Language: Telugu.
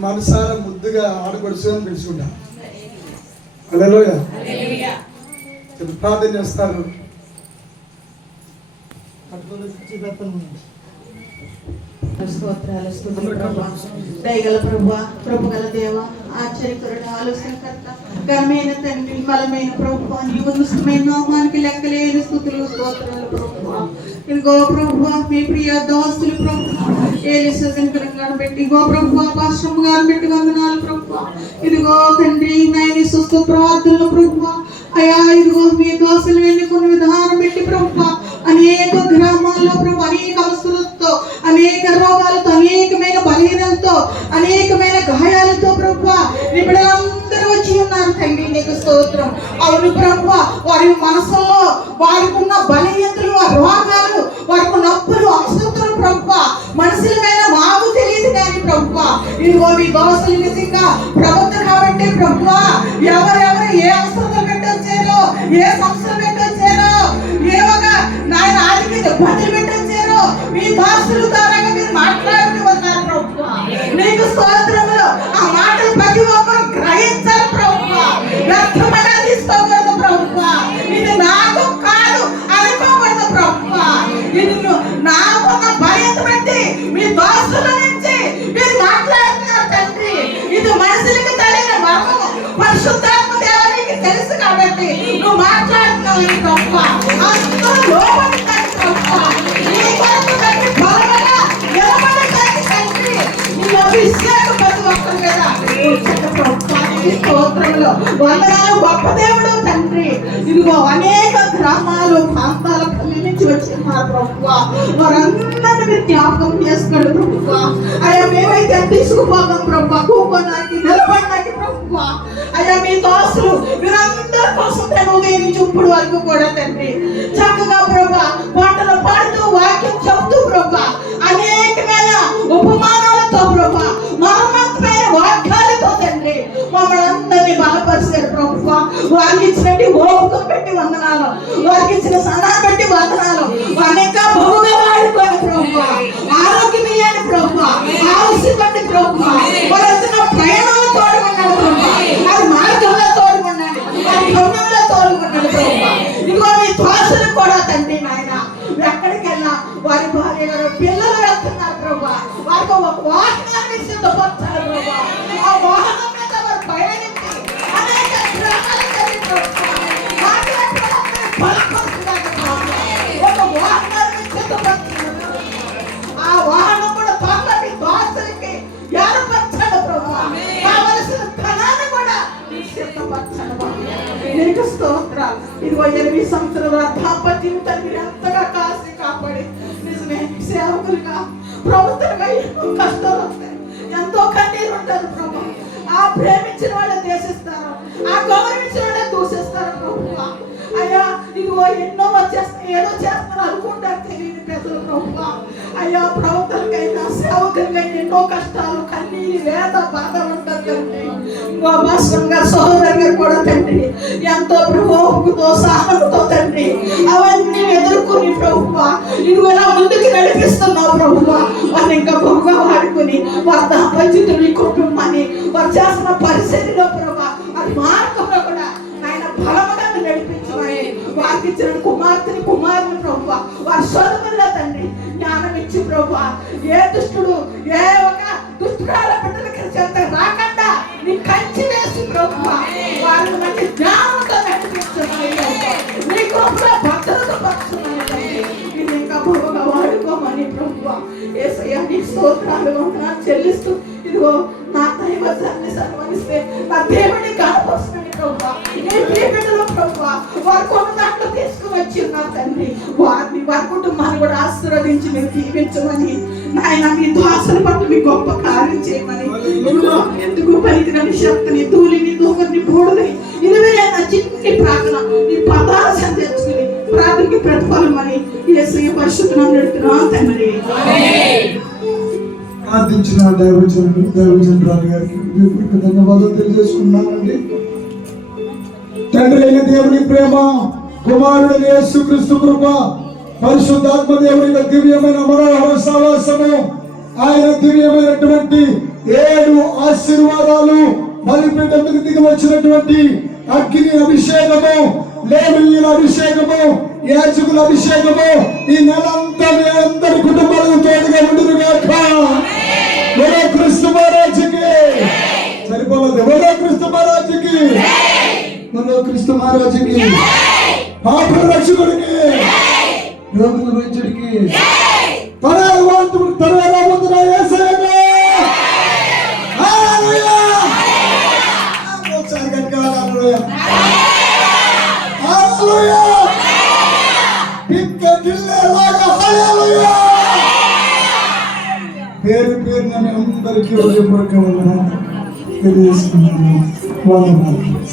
మనసారా ముద్దుగా ఆడపడుచు అని పిలుచుకుంటాం. అలలోయ ప్రార్థన చేస్తారు. స్తోత్రాలు స్తుతులు ప్రభా. దయగల ప్రభా కృపగల దేవ ఆశ్చర్యకరుడు ఆలోచనకర్త ఘనమైన తండ్రి బలమైన ప్రభు నీవు నామానికి లెక్కలేని స్థుతులు స్తోత్రాలు ప్రభు. ఇదిగో ప్రభు మీ ప్రియ దోస్తులు ప్రభు పెట్టి ఇదిగో ప్రభు పాశ్రమ గారు పెట్టి వందనాలు ప్రభు. ఇదిగో తండ్రి నైని సుస్థ ప్రార్థనలు ప్రభు. అయా ఇదిగో మీ దోశలు ఎన్నుకున్న విధానం పెట్టి ప్రభు. అనేక గ్రామాల్లో ప్రభు అనేక అవసరాలతో అనేక రోగాలతో అనేకమైన బలహీనలతో అనేకమైన గాయాలతో ప్రభు. నిపుణులందరూ వచ్చి ఉన్నారు. తండ్రి నీకు స్తోత్రం. అవును ప్రభు వారి మనసులో ఏ సంస్థ పెట్టొచ్చారో? ఏ ఒక నాయన ఆదికి ఇబ్బందులు పెట్టొచ్చారో? మీ దాసుల ద్వారా మీరు మాట్లాడుతూ ఉన్నారు ప్రభు నీకు స్తోత్రములు. ఆ మాటలు ప్రతి ఒక్కరు గ్రహించాలి ప్రభు వ్యర్థమగా తీసుకోకూడదు ప్రభు ఇది నాకు కాదు అనుకోకూడదు ప్రభు ఇది నాకు ఒక భయం బట్టి మీ దోస్తుల నుంచి మీరు మాట్లాడుతున్నారు తండ్రి. ఇది మనుషులకు తెలియని మర్మము పరిశుద్ధ మాట్లాడుతున్నావు ఈ గొప్ప అందరూ లోపడతాను గొప్ప నీ కొరకు నీ అభిషేకం ప్రతి వందనాలు గొప్ప దేవుడు తండ్రి ఇదిగో అనేక గ్రామాలు ప్రాంతాల పల్లి నుంచి వచ్చిన మా ప్రభువ వారందరినీ మీరు జ్ఞాపకం చేసుకోండి ప్రభుత్వ అయ్యా మేమైతే తీసుకుపోతాం ప్రభువ కూకోడానికి నిలబడడానికి ప్రభుత్వ అయ్యా మీ దోస్తులు ఉదయం చూపుడు వరకు కూడా తండ్రి. చక్కగా ప్రభా పాటలు పాడుతూ వాక్యం చెబుతూ ప్రభా అనేకమైన ఉపమానాలతో ప్రభా మహమ్మతమైన వాక్యాలతో తండ్రి మమ్మల్ని అందరినీ బలపరిచారు ప్రభు. వారికి ఇచ్చినట్టు ఓపిక పెట్టి వందనాలు. వారికి ఒక వాహనాన్ని సిద్ధపరచాలి ప్రభు. ఆ వాహనం మీద వారు పయనించి అనేక గ్రహాలు వెళ్ళి ప్రభు. ఒక వాహనాన్ని సిద్ధపరచాలి ఆ వాహనం కూడా త్వరలోని బాసులకి ఏర్పరచాడు ప్రభా. కావలసిన ధనాన్ని కూడా నీకు సిద్ధపరచాడు నీకు స్తోత్రాలు. ఇదిగో ఎనిమిది సంవత్సరాల దాంపత్యం తల్లి ఎంతగా కాసి కాపాడి. నిజమే సేవకులుగా ప్రవర్తనగా ఎన్నో కష్టాలు వస్తాయి ఎంతో కన్నీరు ఉంటారు ప్రభు. ఆ ప్రేమించిన వాళ్ళే దేశిస్తారు ఆ గౌరవించిన వాళ్ళే దూషిస్తారు ప్రభు. అయ్యా ఇదిగో ఎన్నో వచ్చేస్తాయి ఏదో చేస్తున్నారు అనుకుంటారు తెలియని ప్రజలు ప్రభు. అయ్యా ప్రవర్తనకైనా సేవకులకైనా ఎన్నో కష్టాలు కన్నీరు వేద బాధ ఉంటారు తండ్రి. ఇంకో భాస్కర్ గారు సహోదరు గారు కూడా తండ్రి ఎంతో ప్రభువుతో సహనంతో తండ్రి అవన్నీ ఎదుర్కొని ప్రభు ఇదిగో ఇలా ప్రభువా నడిపిస్తున్నావు ఇంకా బహుగా వాడుకుని వారి దాంపత్యులు కుటుంబాన్ని వారు చేస్తున్న పరిస్థితిలో ప్రభు అది మార్గంలో కూడా ఆయన బలముగా నడిపించమని వారికి ఇచ్చిన కుమార్తెని కుమారుని ప్రభు వారి సోదరుల తండ్రి జ్ఞానం ఇచ్చి ప్రభు ఏ దుష్టుడు ఏ ఒక స్తోత్రాలు వందనాలు చెల్లిస్తూ ఇదిగో నా దైవజాన్ని సన్మానిస్తే నా దేవుని కనపరుస్తున్నాను ప్రభు నీ ప్రియబిడ్డలు ప్రభు వారు కొన్న దాంట్లో తీసుకుని వచ్చి తండ్రి. వారిని వారి కుటుంబాన్ని కూడా ఆశీర్వదించి మీరు దీవించమని నాయన మీ దాసుల పట్ల మీ గొప్ప కార్యం చేయమని. ఎందుకు పలికిన శక్తిని ధూళిని దూకని బూడని ఇదివే నా చిన్ని ప్రార్థన నీ పదాలు సంతరించుకుని ప్రార్థనకి ప్రతిఫలమని ఏసీ పరిశుద్ధం నడుతున్నా తండ్రి. ప్రార్థించిన దైవజనుడు దైవజనురాలు గారికి దేవుడికి ధన్యవాదాలు తెలియజేసుకున్నానండి తండ్రి అయిన దేవుని ప్రేమ కుమారుడు యేసుక్రీస్తు కృప పరిశుద్ధాత్మ దేవుని యొక్క దివ్యమైన మనోహర సహవాసము ఆయన దివ్యమైనటువంటి ఏడు ఆశీర్వాదాలు బలిపీఠ మీద దిగి వచ్చినటువంటి అగ్ని అభిషేకము లేవీయుల అభిషేకము యాజకుల అభిషేకము ఈ నెలంతా మీ అందరి కుటుంబాలకు తోడుగా ఉండును గాక కృష్ణ మహారాజుకి. పాపుల రక్షకుడికి. రోగుల వైద్యుడికి తరాలు వాడుతూ తరాలు అమ్ముతున్న హల్లెలూయా! ఒకసారి గట్టిగా! పేరు పేరు నన్ను అందరికీ హృదయపూర్వక వందనాలు. తెలియజేస్తున్నాను. వందనాలు.